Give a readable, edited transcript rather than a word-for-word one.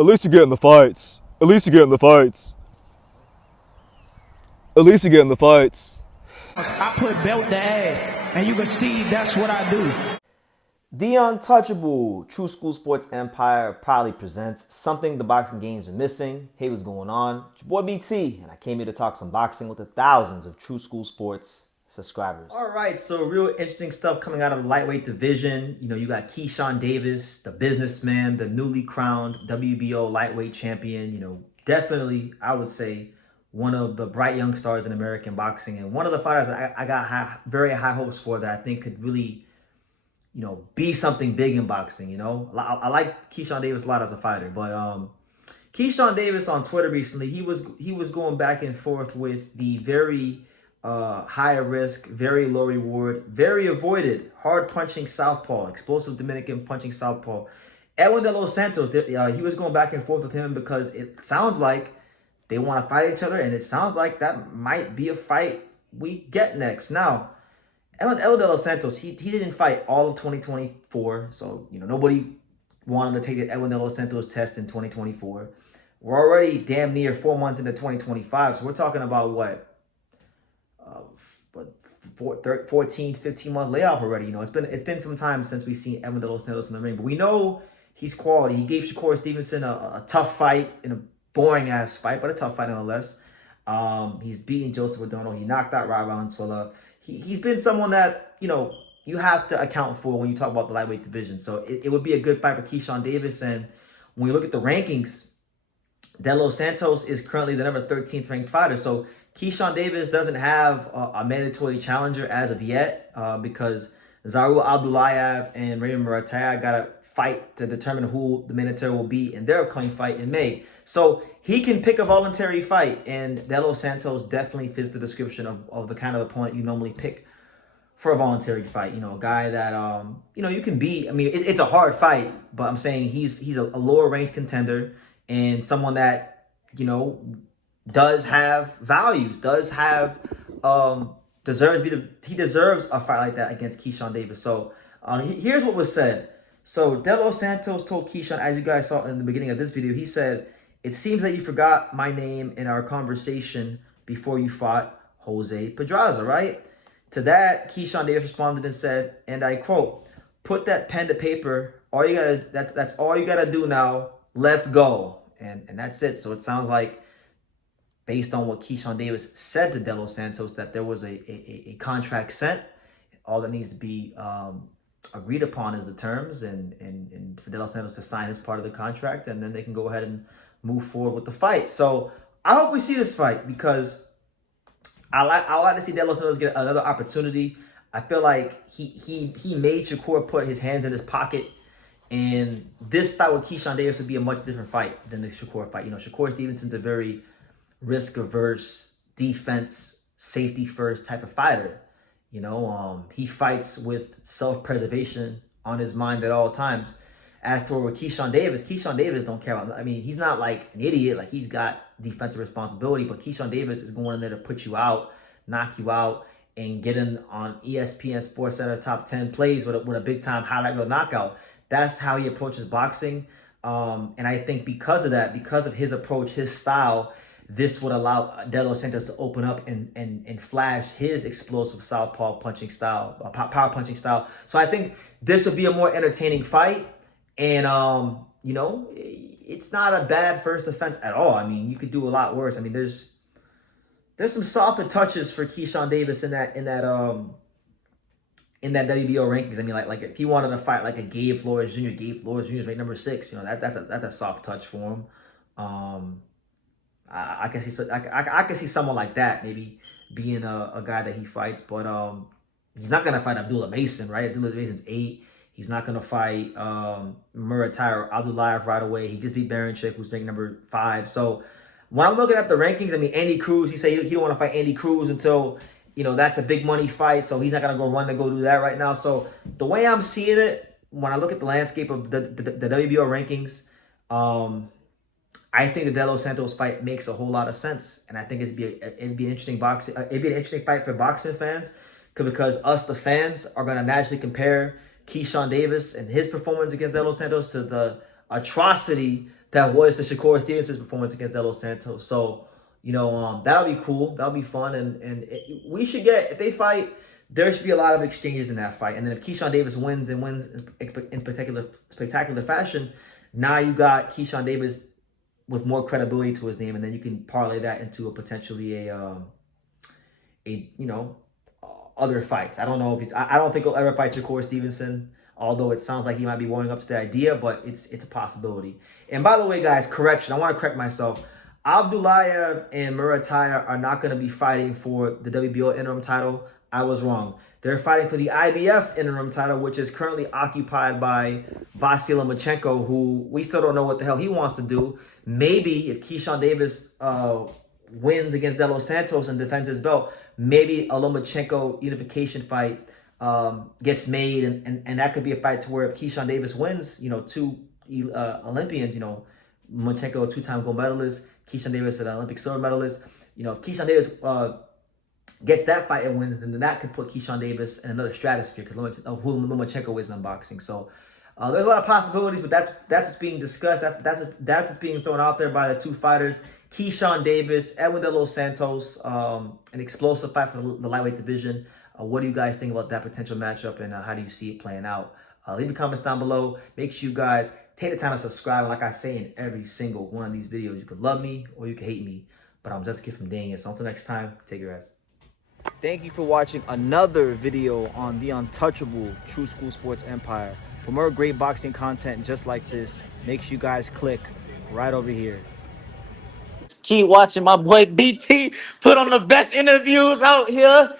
At least you get in the fights. At least you get in the fights. At least you get in the fights. I put belt to ass, and you can see that's what I do. The Untouchable True School Sports Empire proudly presents something the boxing games are missing. Hey, what's going on? It's your boy BT, and I came here to talk some boxing with the thousands of True School Sports subscribers. All right, so real interesting stuff coming out of the lightweight division. You know, you got Keyshawn Davis, the businessman, the newly crowned WBO lightweight champion. You know, definitely, I would say, one of the bright young stars in American boxing, and one of the fighters that I got very high hopes for that I think could really, you know, be something big in boxing. You know, I like Keyshawn Davis a lot as a fighter, but Keyshawn Davis on Twitter recently, he was going back and forth with the very high risk, very low reward, very avoided, hard punching southpaw, explosive Dominican punching southpaw, Edwin de los Santos. He was going back and forth with him because it sounds like they want to fight each other, and it sounds like that might be a fight we get next. Now, Edwin de los Santos, he didn't fight all of 2024, so you know nobody wanted to take the Edwin de los Santos test in 2024. We're already damn near 4 months into 2025, so we're talking about what 14, 15 month layoff already. You know, it's been some time since we've seen Edwin de los Santos in the ring, but we know he's quality. He gave Shakur Stevenson a tough fight, in a boring ass fight, but a tough fight nonetheless. He's beaten Joseph O'Donnell. He knocked out Rob Valenzuela. He's been someone that, you know, you have to account for when you talk about the lightweight division. So it would be a good fight for Keyshawn Davis. And when you look at the rankings, De Los Santos is currently the number 13th ranked fighter. So Keyshawn Davis doesn't have a mandatory challenger as of yet because Zaru Abdullayev and Raymond Murataya got to fight to determine who the mandatory will be in their upcoming fight in May. So he can pick a voluntary fight, and De Los Santos definitely fits the description of the kind of opponent you normally pick for a voluntary fight. You know, a guy that, you know, you can beat. I mean, it's a hard fight, but I'm saying he's a lower ranked contender and someone that, you know, does have values, does have, he deserves a fight like that against Keyshawn Davis. So here's what was said. So De Los Santos told Keyshawn, as you guys saw in the beginning of this video, he said, "It seems that you forgot my name in our conversation before you fought Jose Pedraza, right?" To that, Keyshawn Davis responded and said, and I quote, "Put that pen to paper. All you gotta that's all you gotta do now. Let's go." And that's it. So it sounds like, based on what Keyshawn Davis said to De Los Santos, that there was a contract sent. All that needs to be agreed upon is the terms, and for De Los Santos to sign his part of the contract, and then they can go ahead and move forward with the fight. So I hope we see this fight because I like to see De Los Santos get another opportunity. I feel like he made Shakur put his hands in his pocket, and this fight with Keyshawn Davis would be a much different fight than the Shakur fight. You know, Shakur Stevenson's a very risk-averse, defense, safety-first type of fighter. You know, he fights with self-preservation on his mind at all times. As to with Keyshawn Davis don't care about, I mean, he's not like an idiot. Like, he's got defensive responsibility, but Keyshawn Davis is going in there to put you out, knock you out, and get in on ESPN Sports Center top 10 plays with a big-time highlight reel knockout. That's how he approaches boxing. And I think because of that, because of his approach, his style, this would allow De Los Santos to open up and flash his explosive southpaw punching style, power punching style. So I think this would be a more entertaining fight. And, you know, it's not a bad first defense at all. I mean, you could do a lot worse. I mean, there's some softer touches for Keyshawn Davis in that WBO rankings. I mean, like if he wanted to fight like a Gabe Flores Jr., is ranked number 6. You know, that's a soft touch for him. I can see someone like that maybe being a guy that he fights, but he's not gonna fight Abdullah Mason, right? Abdullah Mason's 8. He's not gonna fight Murataya or Abdullayev right away. He just beat Baranchik, who's ranked number 5. So when I'm looking at the rankings, I mean, Andy Cruz, he said he don't want to fight Andy Cruz until, you know, that's a big money fight, so he's not gonna go do that right now. So the way I'm seeing it, when I look at the landscape of the WBO rankings, I think the De Los Santos fight makes a whole lot of sense, and I think it'd be an interesting fight for boxing fans, because us, the fans, are gonna naturally compare Keyshawn Davis and his performance against De Los Santos to the atrocity that was the Shakur Stevenson's performance against De Los Santos. So, that'll be cool. That'll be fun. And we should get, if they fight, there should be a lot of exchanges in that fight. And then if Keyshawn Davis wins in spectacular fashion, now you got Keyshawn Davis with more credibility to his name, and then you can parlay that into a potentially other fights. I don't know if I don't think he'll ever fight Shakur Stevenson, although it sounds like he might be warming up to the idea, but it's a possibility. And by the way, guys, correction, I want to correct myself. Abdulayev and Murataya are not going to be fighting for the WBO interim title. I was wrong. They're fighting for the IBF interim title, which is currently occupied by Vasyl Lomachenko, who we still don't know what the hell he wants to do. Maybe if Keyshawn Davis wins against De Los Santos and defends his belt, maybe a Lomachenko unification fight gets made, and that could be a fight to where if Keyshawn Davis wins, two Olympians, Lomachenko, a two-time gold medalist, Keyshawn Davis, an Olympic silver medalist. If Keyshawn Davis gets that fight and wins, then that could put Keyshawn Davis in another stratosphere because of who Lomachenko is in boxing. So there's a lot of possibilities, but that's what's being discussed. That's what's being thrown out there by the two fighters. Keyshawn Davis, Edwin De Los Santos, an explosive fight for the lightweight division. What do you guys think about that potential matchup, and how do you see it playing out? Leave your comments down below. Make sure you guys take the time to subscribe. And like I say in every single one of these videos, you could love me or you could hate me, but I'm just a kid from dang it. So until next time, take your ass. Thank you for watching another video on the untouchable True School Sports Empire. For more great boxing content just like this, make sure you guys click right over here. Keep watching my boy BT put on the best interviews out here.